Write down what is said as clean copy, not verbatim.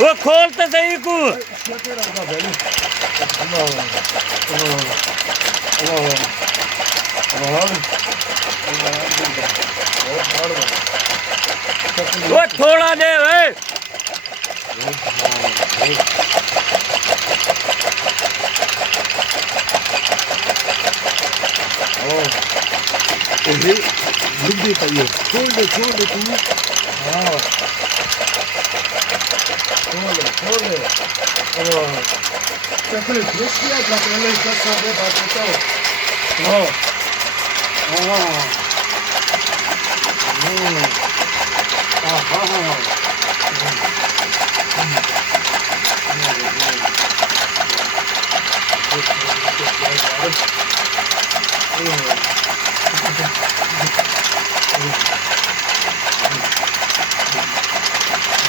वो खोल तो सही को वो थोड़ा दे भाई बुद्धि पाइए छोड़ दे तू हाँ छोड़ दे चकले फ्रेश किया चकले का सब बात बताओ हाँ हाँ हाँ